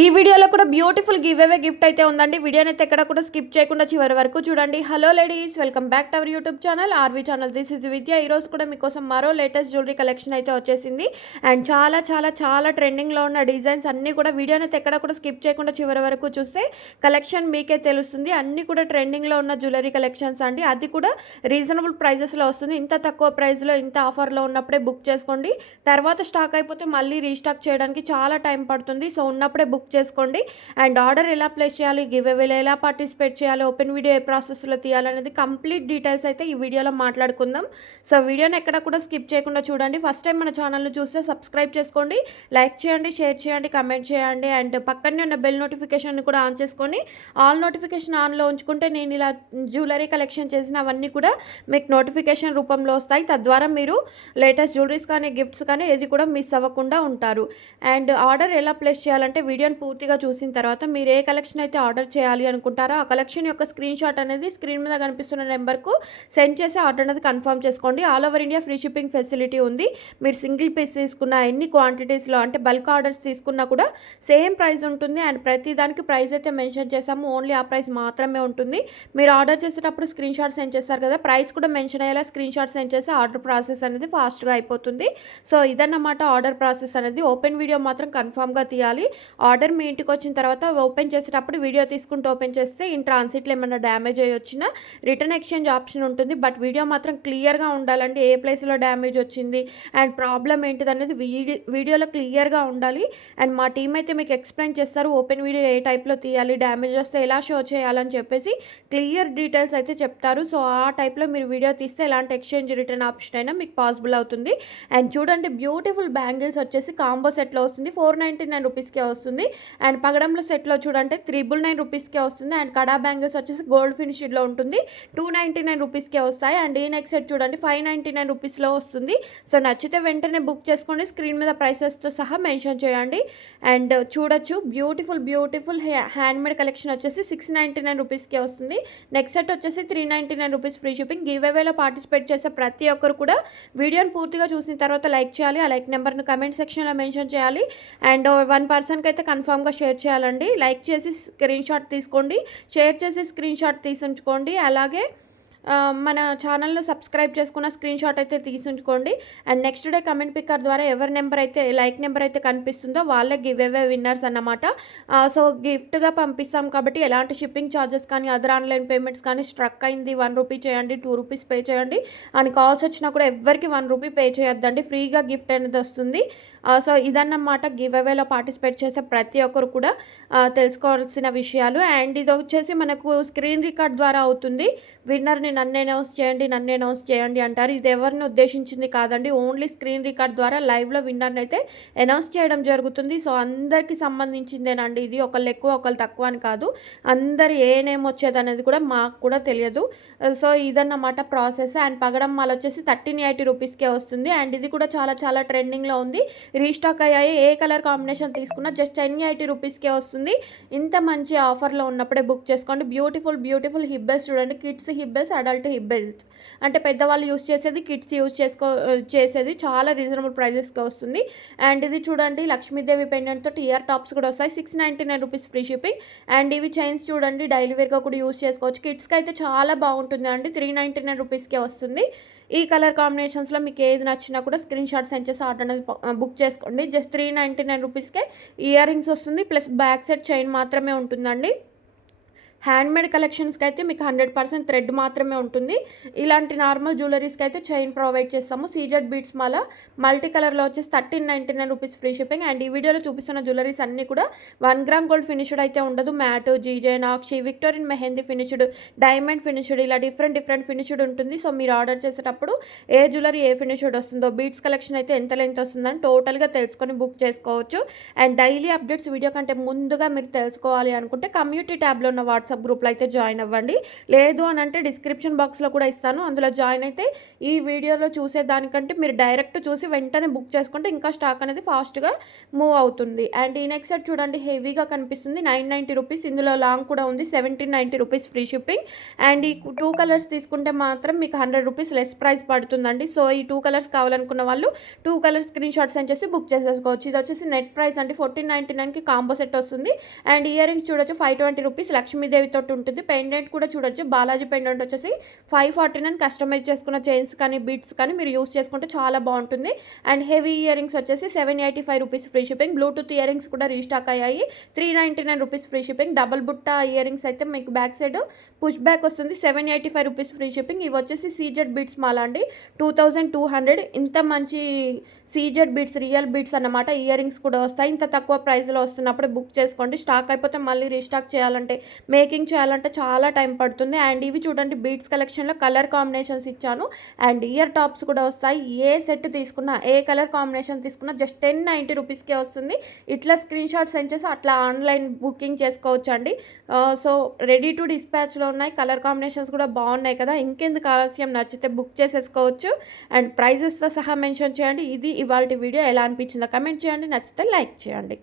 ఈ వీడియోలో కూడా బ్యూటిఫుల్ గివ్ అవే గిఫ్ట్ అయితే ఉందండి. వీడియోని అయితే ఎక్కడ కూడా స్కిప్ చేయకుండా చివరి వరకు చూడండి. Hello ladies, welcome back to our YouTube channel RV channel. This is Vidya. ఈరోజు కూడా మీకోసం మరో లేటెస్ట్ జ్యువెలరీ కలెక్షన్ అయితే వచ్చేసింది. అండ్ చాలా చాలా చాలా ట్రెండింగ్లో ఉన్న డిజైన్స్ అన్నీ కూడా వీడియోని అయితే ఎక్కడ కూడా స్కిప్ చేయకుండా చివరి వరకు చూస్తే కలెక్షన్ మీకే తెలుస్తుంది. అన్నీ కూడా ట్రెండింగ్లో ఉన్న జ్యువెలరీ కలెక్షన్స్ అండి. అది కూడా రీజనబుల్ ప్రైజెస్లో వస్తుంది. ఇంత తక్కువ ప్రైస్లో ఇంత ఆఫర్లో ఉన్నప్పుడే బుక్ చేసుకోండి. తర్వాత స్టాక్ అయిపోతే మళ్ళీ రీస్టాక్ చేయడానికి చాలా టైం పడుతుంది. సో ఉన్నప్పుడే బుక్ చేసుకోండి. అండ్ ఆర్డర్ ఎలా ప్లేస్ చేయాలి, గివ్ అవేలో ఎలా పార్టిసిపేట్ చేయాలి, ఓపెన్ వీడియో ఏ ప్రాసెస్లో తీయాలనేది కంప్లీట్ డీటెయిల్స్ అయితే ఈ వీడియోలో మాట్లాడుకుందాం. సో వీడియోని ఎక్కడ కూడా స్కిప్ చేయకుండా చూడండి. ఫస్ట్ టైం మన ఛానల్ని చూస్తే సబ్స్క్రైబ్ చేసుకోండి, లైక్ చేయండి, షేర్ చేయండి, కమెంట్ చేయండి. అండ్ పక్కనే ఉన్న బెల్ నోటిఫికేషన్ కూడా ఆన్ చేసుకొని ఆల్ నోటిఫికేషన్ ఆన్లో ఉంచుకుంటే నేను ఇలా జ్యువెలరీ కలెక్షన్ చేసినవన్నీ కూడా మీకు నోటిఫికేషన్ రూపంలో వస్తాయి. తద్వారా మీరు లేటెస్ట్ జ్యువెలరీస్ కానీ గిఫ్ట్స్ కానీ ఏది కూడా మిస్ అవ్వకుండా ఉంటారు. అండ్ ఆర్డర్ ఎలా ప్లేస్ చేయాలంటే వీడియోని పూర్తిగా చూసిన తర్వాత మీరు ఏ కలెక్షన్ అయితే ఆర్డర్ చేయాలి అనుకుంటారో ఆ కలెక్షన్ యొక్క స్క్రీన్ షాట్ అనేది స్క్రీన్ మీద కనిపిస్తున్న నెంబర్కు సెండ్ చేసి ఆర్డర్ అనేది కన్ఫర్మ్ చేసుకోండి. All over India free shipping facility ఉంది. మీరు సింగిల్ పీస్ తీసుకున్న ఎన్ని క్వాంటిటీస్లో అంటే బల్క్ ఆర్డర్స్ తీసుకున్నా కూడా సేమ్ ప్రైస్ ఉంటుంది. అండ్ ప్రతి దానికి ప్రైస్ అయితే మెన్షన్ చేసాము, ఓన్లీ ఆ ప్రైస్ మాత్రమే ఉంటుంది. మీరు ఆర్డర్ చేసేటప్పుడు స్క్రీన్ షాట్ సెండ్ చేస్తారు కదా, ప్రైస్ కూడా మెన్షన్ అయ్యేలా స్క్రీన్ షాట్ సెండ్ చేసి ఆర్డర్ ప్రాసెస్ అనేది ఫాస్ట్గా అయిపోతుంది. సో ఇదన్నమాట ఆర్డర్ ప్రాసెస్ అనేది. ఓపెన్ వీడియో మాత్రం కన్ఫర్మ్గా తీయాలి. ఆర్డర్ మీ ఇంటికి వచ్చిన తర్వాత ఓపెన్ చేసేటప్పుడు వీడియో తీసుకుంటూ ఓపెన్ చేస్తే ఇన్ ట్రాన్సిట్లో ఏమైనా డ్యామేజ్ అయ్యి వచ్చినా రిటర్న్ ఎక్స్చేంజ్ ఆప్షన్ ఉంటుంది. బట్ వీడియో మాత్రం క్లియర్గా ఉండాలండి. ఏ ప్లేస్లో డ్యామేజ్ వచ్చింది అండ్ ప్రాబ్లం ఏంటిది అనేది వీడియోలో క్లియర్గా ఉండాలి. అండ్ మా టీం అయితే మీకు ఎక్స్ప్లెయిన్ చేస్తారు ఓపెన్ వీడియో ఏ టైప్లో తీయాలి, డ్యామేజ్ వస్తే ఎలా షో చేయాలని చెప్పేసి క్లియర్ డీటెయిల్స్ అయితే చెప్తారు. సో ఆ టైప్లో మీరు వీడియో తీస్తే ఎలాంటి ఎక్స్చేంజ్ రిటర్న్ ఆప్షన్ అయినా మీకు పాసిబుల్ అవుతుంది. అండ్ చూడండి బ్యూటిఫుల్ బ్యాంగిల్స్ వచ్చేసి కాంబో సెట్లో వస్తుంది, 499 రూపీస్కే వస్తుంది. అండ్ పగడంలో సెట్లో చూడండి 399 రూపీస్కే వస్తుంది. అండ్ కడా బ్యాంగిల్స్ వచ్చేసి గోల్డ్ ఫినిష్డ్లో ఉంటుంది, 299 రూపీస్కే వస్తాయి. అండ్ ఈ నెక్ సెట్ చూడండి 599 రూపీస్లో వస్తుంది. సో నచ్చితే వెంటనే బుక్ చేసుకోండి, స్క్రీన్ మీద ప్రైసెస్తో సహా మెన్షన్ చేయండి. అండ్ చూడొచ్చు బ్యూటిఫుల్ బ్యూటిఫుల్ హ్యాండ్మేడ్ కలెక్షన్ వచ్చేసి 699 రూపీస్కే వస్తుంది. నెక్ సెట్ వచ్చేసి 399 రూపీస్ ఫ్రీ షిప్పింగ్. గివ్ అవేలో పార్టిసిపేట్ చేసే ప్రతి ఒక్కరు కూడా వీడియోని పూర్తిగా చూసిన తర్వాత లైక్ చేయాలి. ఆ లైక్ నెంబర్ను కమెంట్ సెక్షన్లో మెన్షన్ చేయాలి. అండ్ 1 పర్సన్కి అయితే కన్ఫామ్గా షేర్ చేయాలండి. లైక్ చేసి స్క్రీన్ షాట్ తీసుకోండి, షేర్ చేసి స్క్రీన్ షాట్ తీసి ఉంచుకోండి. అలాగే మన ఛానల్ను సబ్స్క్రైబ్ చేసుకున్న స్క్రీన్ షాట్ అయితే తీసుంచుకోండి. And next day comment picker ద్వారా ఎవరి నెంబర్ అయితే లైక్ నెంబర్ అయితే కనిపిస్తుందో వాళ్ళే గివ్ అవే విన్నర్స్ అన్నమాట. సో గిఫ్ట్గా పంపిస్తాం కాబట్టి ఎలాంటి షిప్పింగ్ ఛార్జెస్ కానీ అదర్ ఆన్లైన్ పేమెంట్స్ కానీ స్ట్రక్ అయింది 1 రూపీ చేయండి, 2 రూపీస్ పే చేయండి అని కాల్స్ వచ్చినా కూడా ఎవరికి 1 రూపీ పే చేయొద్దండి, ఫ్రీగా గిఫ్ట్ అనేది వస్తుంది. సో ఇదన్నమాట గివ్ అవేలో పార్టిసిపేట్ చేసే ప్రతి ఒక్కరు కూడా తెలుసుకోవాల్సిన విషయాలు. అండ్ ఇది వచ్చేసి మనకు స్క్రీన్ రికార్డ్ ద్వారా అవుతుంది. విన్నర్ని నన్ను అనౌన్స్ చేయండి అంటారు. ఇది ఎవరిని ఉద్దేశించింది కాదండి, ఓన్లీ స్క్రీన్ రికార్డ్ ద్వారా లైవ్లో విన్నర్ని అయితే అనౌన్స్ చేయడం జరుగుతుంది. సో అందరికీ సంబంధించిందేనండి ఇది, ఒకళ్ళు ఎక్కువ ఒకళ్ళు తక్కువ అని కాదు. అందరు ఏ నేమ్ వచ్చేది అనేది కూడా మాకు కూడా తెలియదు. సో ఇదన్నమాట ప్రాసెస్. అండ్ పగడం మాల్ వచ్చేసి 1380 రూపీస్కే వస్తుంది. అండ్ ఇది కూడా చాలా చాలా ట్రెండింగ్లో ఉంది, రీస్టాక్ అయ్యాయి. ఏ కలర్ కాంబినేషన్ తీసుకున్నా జస్ట్ 1080 రూపీస్కే వస్తుంది. ఇంత మంచి ఆఫర్లో ఉన్నప్పుడే బుక్ చేసుకోండి. బ్యూటిఫుల్ బ్యూటిఫుల్ హిబ్బెల్స్ చూడండి, కిడ్స్ హిబ్బెల్స్, అడల్ట్ హిబ్బెల్స్, అంటే పెద్దవాళ్ళు యూస్ చేసేది, కిడ్స్ యూస్ చేసేది చాలా రీజనబుల్ ప్రైజెస్గా వస్తుంది. అండ్ ఇది చూడండి లక్ష్మీదేవి పెండెంట్తో ఇయర్ టాప్స్ కూడా వస్తాయి, 699 రూపీస్ ఫ్రీ షిప్పింగ్. అండ్ ఇవి చైన్స్ చూడండి డైలీ వేర్గా కూడా యూస్ చేసుకోవచ్చు. కిడ్స్కి అయితే చాలా బాగుంటుంది అండి, 399 రూపీస్కే వస్తుంది. ఈ కలర్ కాంబినేషన్స్లో మీకు ఏది నచ్చినా కూడా స్క్రీన్ షాట్ సెండ్ చేసి ఆర్డర్ అనేది బుక్ చేసుకోండి. జస్ట్ 399 రూపీస్కే ఇయర్ రింగ్స్ వస్తుంది, ప్లస్ బ్యాక్ సెట్ చైన్ మాత్రమే ఉంటుందండి. హ్యాండ్మేడ్ కలెక్షన్స్కి అయితే మీకు 100% థ్రెడ్ మాత్రమే ఉంటుంది. ఇలాంటి నార్మల్ జ్యువెలరీస్కి అయితే చైన్ ప్రొవైడ్ చేస్తాము. సీజెడ్ బీట్స్ మాల మల్టీ కలర్లో వచ్చేసి 1399 రూపీస్ ఫ్రీ షిప్పింగ్. అండ్ ఈ వీడియోలో చూపిస్తున్న జ్యువెలరీస్ అన్నీ కూడా 1 గ్రామ్ గోల్డ్ ఫినిష్డ్ అయితే ఉండదు. Matte, GJ, nakshi, Victorian mehndi finished, diamond finished, ఇలా డిఫరెంట్ ఫినిష్డ్ ఉంటుంది. సో మీరు ఆర్డర్ చేసేటప్పుడు ఏ జ్యువెలరీ ఏ ఫినిష్డ్ వస్తుందో, బీట్స్ కలెక్షన్ అయితే ఎంత లెంత్ వస్తుందని టోటల్గా తెలుసుకొని బుక్ చేసుకోవచ్చు. అండ్ డైలీ అప్డేట్స్ వీడియో కంటే ముందుగా మీరు తెలుసుకోవాలి అనుకుంటే కమ్యూనిటీ ట్యాబ్లో ఉన్న వాట్సాప్ వాట్సాప్ గ్రూప్లో అయితే జాయిన్ అవ్వండి. లేదు అని అంటే డిస్క్రిప్షన్ బాక్స్లో కూడా ఇస్తాను, అందులో జాయిన్ అయితే ఈ వీడియోలో చూసేదానికంటే మీరు డైరెక్ట్ చూసి వెంటనే బుక్ చేసుకుంటే ఇంకా స్టాక్ అనేది ఫాస్ట్గా మూవ్ అవుతుంది. అండ్ ఈ నెక్స్ట్ సెట్ చూడండి, హెవీగా కనిపిస్తుంది, 990 రూపీస్. ఇందులో లాంగ్ కూడా ఉంది, 1790 రూపీస్ ఫ్రీ షిప్పింగ్. అండ్ ఈ 2 కలర్స్ తీసుకుంటే మాత్రం మీకు 100 రూపీస్ లెస్ ప్రైస్ పడుతుందండి. సో ఈ 2 కలర్స్ కావాలనుకున్న వాళ్ళు 2 కలర్స్ స్క్రీన్ షాట్ సెండ్ చేసి బుక్ చేసేసుకోవచ్చు. ఇది వచ్చేసి నెట్ ప్రైస్ అండి, 1499కి కాంబో సెట్ వస్తుంది. అండ్ ఇయర్ రింగ్స్ చూడొచ్చు, 520 రూపీస్ లక్ష్మీదేవి తోటి ఉంటుంది. పెండెంట్ కూడా చూడొచ్చు, బాలాజీ పెండెంట్ వచ్చేసి 549. కస్టమైజ్ చేసుకున్న చైన్స్ కానీ బీడ్స్ కానీ మీరు యూస్ చేసుకుంటే చాలా బాగుంటుంది. అండ్ హెవీ ఇయర్ రింగ్స్ వచ్చేసి 785 rupees free shipping. Bluetooth ear rings కూడా రీస్టాక్ అయ్యాయి, 399 రూపీస్ ఫ్రీ షిప్పింగ్. డబుల్ బుట్ట ఇయర్ రింగ్స్ అయితే మీకు బ్యాక్ సైడ్ పుష్ బ్యాక్ వస్తుంది, 785 రూపీస్ ఫ్రీ షిప్పింగ్. ఇవి వచ్చేసి సీజెడ్ బీడ్స్ మాల అండి, 2200. ఇంత మంచి సీజెడ్ బీడ్స్, రియల్ బీడ్స్ అన్నమాట. ఇయర్ రింగ్స్ కూడా వస్తాయి. ఇంత తక్కువ ప్రైస్లో వస్తున్నప్పుడు బుక్ చేసుకోండి. స్టాక్ అయిపోతే మళ్ళీ రీస్టాక్ చేయాలంటే, మేకింగ్ చేయాలంటే చాలా టైం పడుతుంది. అండ్ ఇవి చూడండి, బీడ్స్ కలెక్షన్లో కలర్ కాంబినేషన్స్ ఇచ్చాను. అండ్ ఇయర్ టాప్స్ కూడా వస్తాయి. ఏ సెట్ తీసుకున్నా, ఏ కలర్ కాంబినేషన్ తీసుకున్నా జస్ట్ 1090 రూపీస్కే వస్తుంది. ఇట్లా స్క్రీన్ షాట్ సెండ్ చేసి అట్లా ఆన్లైన్ బుకింగ్ చేసుకోవచ్చు అండి. సో రెడీ టు డిస్పాచ్లో ఉన్నాయి. కలర్ కాంబినేషన్స్ కూడా బాగున్నాయి కదా, ఇంకెందుకు ఆలస్యం, నచ్చితే బుక్ చేసేసుకోవచ్చు. అండ్ ప్రైజెస్తో సహా మెన్షన్ చేయండి. ఇది ఇవాల్టి వీడియో ఎలా అనిపించిందో కమెంట్ చేయండి, నచ్చితే లైక్ చేయండి.